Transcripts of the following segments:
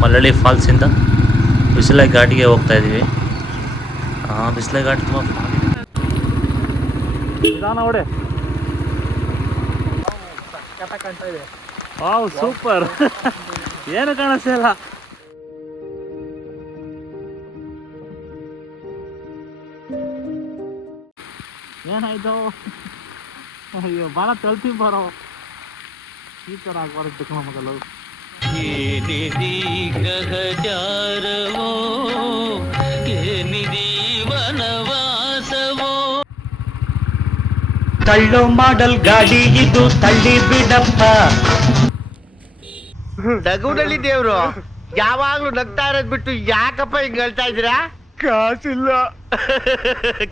ಮಳವಳ್ಳಿ ಫಾಲ್ಸಿಂದ ಬಿಸಿಲೆ ಘಾಟಿಗೆ ಹೋಗ್ತಾ ಇದ್ದೀವಿ. ಬಿಸಿಲೆ ಘಾಟ್ ತುಂಬ ನಿಧಾನ ಹೊಡೆ. ಕಾಣ್ತಾ ಇದೆ. Wow super. ಏನು ಕಾಣಿಸ್ತಾ ಇಲ್ಲ. ಏನಾಯ್ತು? ಅಯ್ಯೋ ಭಾಳ ತಳ್ತೀವಿ ಬರೋ. ಈ ಥರ ಆಗ್ಬಾರ್ದು ಚಿಕ್ಕ ಮಗಲು. ತಳ್ಳೋ ಮಾಡಲ್ ಗಾಡಿ ಇದು, ತಳ್ಳಿ ಬಿಡಪ್ಪ. ನಗುನಲ್ಲಿ ದೇವ್ರು ಯಾವಾಗ್ಲೂ ನಗ್ತಾ ಇರೋದ್ ಬಿಟ್ಟು ಯಾಕಪ್ಪ ಹಿಂಗ್ ಹೇಳ್ತಾ ಇದ್ದೀರಾ? ಕಾಸಿಲ್ಲ.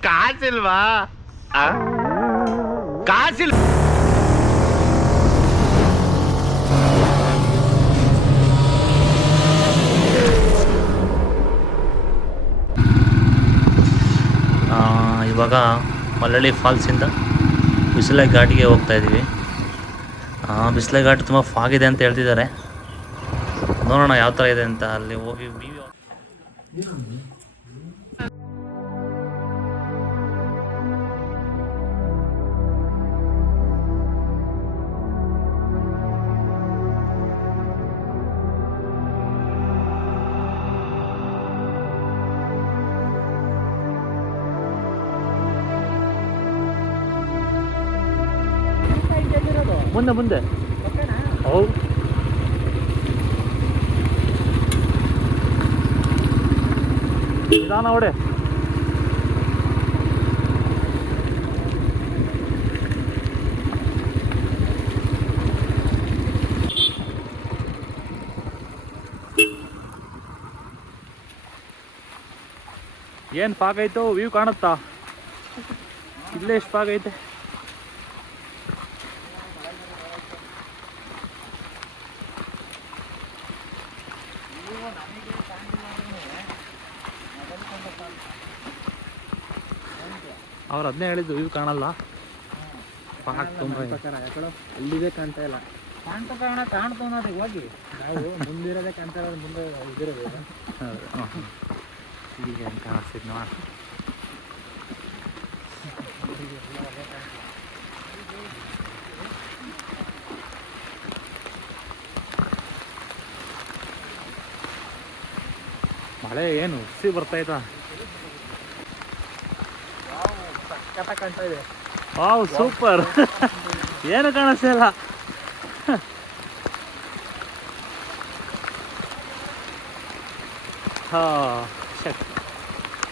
ಕಾಸಿಲ್ವಾ? ಕಾಸಿಲ್ಲ. ಇವಾಗ ಮಳವಳ್ಳಿ ಫಾಲ್ಸಿಂದ ಬಿಸಿಲೆ ಘಾಟಿಗೆ ಹೋಗ್ತಾ ಇದ್ದೀವಿ. ಬಿಸಿಲೆ ಘಾಟ್ ತುಂಬ ಫಾಗಿದೆ ಅಂತ ಹೇಳ್ತಿದ್ದಾರೆ. ನೋಡೋಣ ಯಾವ ಥರ ಇದೆ ಅಂತ. ಅಲ್ಲಿ ಹೋಗಿ ಮುಂದೆ ಮುಂದೆ. ಹೌದು. ನಿಧಾನ ಹೊಡೆ. ಏನು ಪಾಕೈತೋ ವ್ಯೂ ಕಾಣುತ್ತಾ? ಇಲ್ಲೇ ಎಷ್ಟು ಪಾಕೈತೆ. ಅವ್ರು ಅದನ್ನೇ ಹೇಳಿದ್ದು, ವ್ಯೂ ಕಾಣಲ್ಲ. ಪಾಕ್ ತುಂಬ ಅಲ್ಲಿದೆ ಕಾಣ್ತಾ ಇಲ್ಲ. ಕಾಣ್ತಾ ನೋಡಿ ಹೋಗಿ. ನಾವು ಮುಂದಿರೋದೇ ಕಾಣ್ತಾ ಇರೋದು, ಮುಂದೆ ಇದಿರೋದು. ಈಗ ಏನು ಕಾಣಿಸ್ತಿದ್ ನೋಡಿ. ಮಳೆ ಏನು ಹುಸಿ ಬರ್ತಾಯ್ತಾ? ಕಾಣ್ತಾ ಇದೆ. Wow super. ಏನು ಕಾಣಿಸ್ತಾ ಇಲ್ಲ.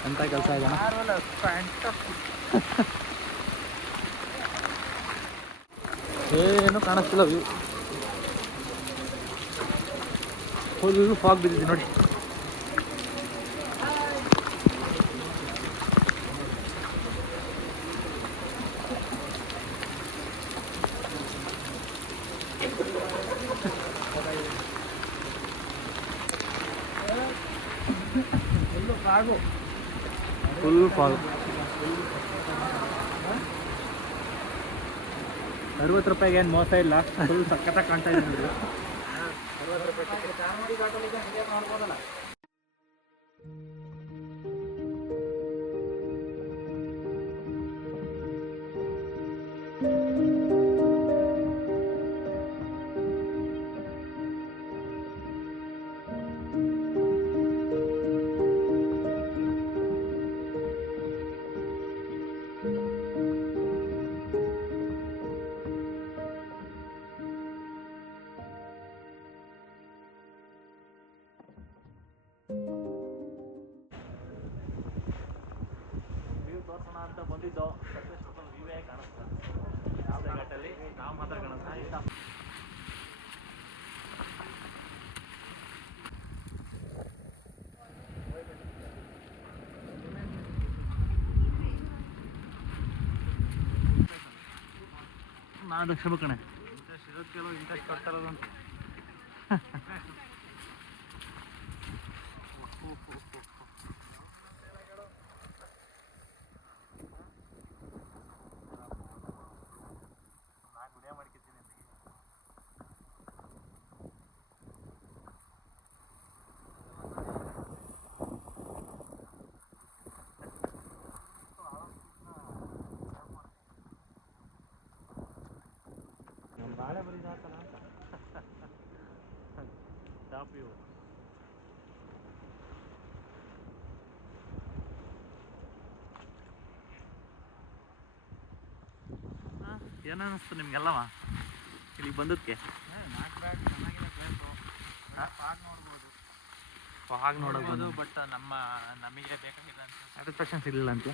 ಎಂತ ಕೆಲಸ ಇದೆ. ಏನು ಕಾಣಿಸ್ತಿಲ್ಲ. ವ್ಯೂ ಫುಲ್ ಫಾಗ್ ಬಿದ್ದಿದೆ ನೋಡಿ. Full fog. 60 ರೂಪಾಯಿಗೆ ಏನು ಮೋಸ ಇಲ್ಲ. ಫುಲ್ ಸಖತ್ತಾಗಿ ಕಾಣ್ತಾ ಇದೆ ನೋಡಿ. 60 ರೂಪಾಯಿ. ತೋರ್ಸೋಣ ಅಂತ ಬಂದಿದ್ದು. ಸಕಲೇಶ್ಪುರದಲ್ಲಿ ವಿವೇ ಕಾಣಿಸ್ತದೆ. ಘಾಟಲ್ಲಿ ನಾವು ಮಾತ್ರ ಕಾಣಿಸ್ತಾ. ನಾನು ಕ್ಷಮ ಕಣೆ. ಇಂಟ್ರೆಸ್ಟ್ ಇರೋದು ಕೆಲವು ಇಂಟ್ರೆಸ್ಟ್ ಕೊಡ್ತಾ ಇರೋದಂತ. Top view. ಏನು ಅನ್ನಿಸ್ತು ನಿಮ್ಗೆಲ್ಲವ ಇಲ್ಲಿ ಬಂದಕ್ಕೆ? ಫಾಗ್ ನೋಡೋದು ಬಟ್ ನಮಗೆ ಬೇಕಾಗಿಲ್ಲ ಅಂತ ಸ್ಯಾಟಿಸ್ಫ್ಯಾಕ್ಷನ್ ಸಿಗಲಿಲ್ಲ ಅಂತ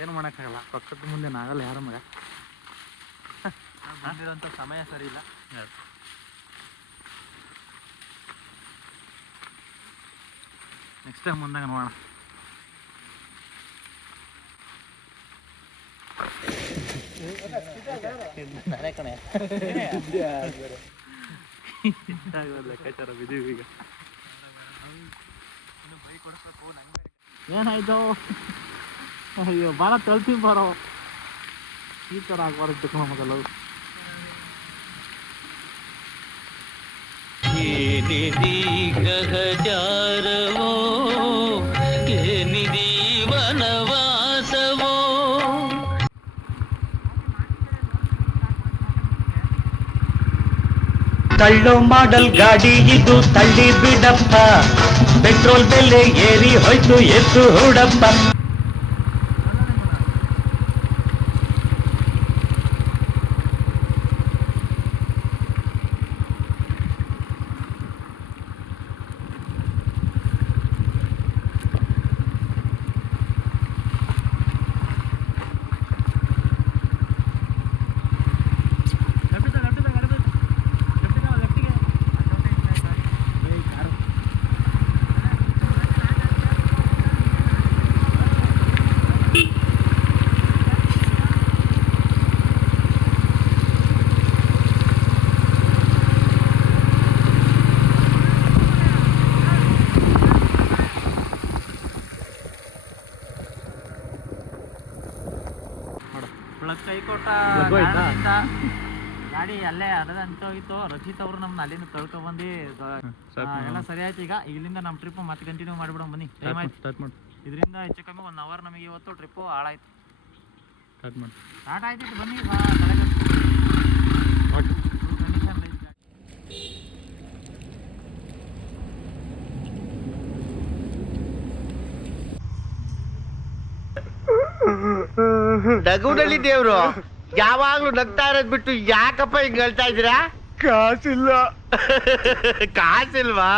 ಏನು ಮಾಡೋಕ್ಕಾಗಲ್ಲ. ಪಕ್ಕದ ಮುಂದೆ ನಾಗಲ್ಲ ಯಾರ ಮಗ. ಬಂದಿರೋಂಥ ಸಮಯ ಸರಿ ಇಲ್ಲ. ನೆಕ್ಸ್ಟ್ ಟೈಮ್ ಬಂದಾಗ ನೋಡೋಣ. ನಾನೇ ಕಣೆ ಲೆಕ್ಕಾಚಾರ ಬಿದ್ದೀವಿ ಈಗ. ಏನಾಯ್ತು? ಅಯ್ಯೋ ಭಾಳ ತಳ್ತೀವಿ ಬರೋ, ಈ ಥರ ಆಗ್ಬಾರ್ದು ಮಗಲ್ಲ. ಗಹಜಾರವೋ ಏನಿದಿ ವನವಾಸವೋ. ತಳ್ಳೋ ಮಾಡಲ್ ಗಾಡಿ ಇದು ತಳ್ಳಿ ಬಿಡಪ್ಪ, ಪೆಟ್ರೋಲ್ ಬೆಲೆ ಏರಿ ಹೋಯ್ತು ಎತ್ತು ಹುಡಪ್ಪ. ಕೈಕೋಟ ಗಾಡಿ ಅಲ್ಲೇ ಅದಂತೋಗಿತ್ತು. ರಚಿತ್ ಅವರು ನಮ್ನ ಅಲ್ಲಿಂದ ಕಳ್ಕೊಬಂದು ಎಲ್ಲ ಸರಿ ಆಯ್ತು. ಈಗ ಇಲ್ಲಿಂದ ನಮ್ಮ ಟ್ರಿಪ್ ಮತ್ತೆ ಕಂಟಿನ್ಯೂ ಮಾಡಿಬಿಡೋಣ ಬನ್ನಿ. ಟೈಮ್ ಆಯ್ತು. ಇದರಿಂದ ಹೆಚ್ಚು ಕಮ್ಮಿ 1 ಅವರ್ ನಮಗೆ ಇವತ್ತು ಟ್ರಿಪ್ಪು ಹಾಳಾಯ್ತು. ಸ್ಟಾರ್ಟ್ ಆಯ್ತು ಬನ್ನಿ. ನಗುನಲ್ಲಿ ದೇವ್ರು ಯಾವಾಗ್ಲೂ ನಗ್ತಾ ಇರೋದ್ ಬಿಟ್ಟು ಯಾಕಪ್ಪ ಹಿಂಗ್ ಹೇಳ್ತಾ ಇದ್ದೀರಾ? ಕಾಸಿಲ್ಲ. ಕಾಸಿಲ್ವಾ?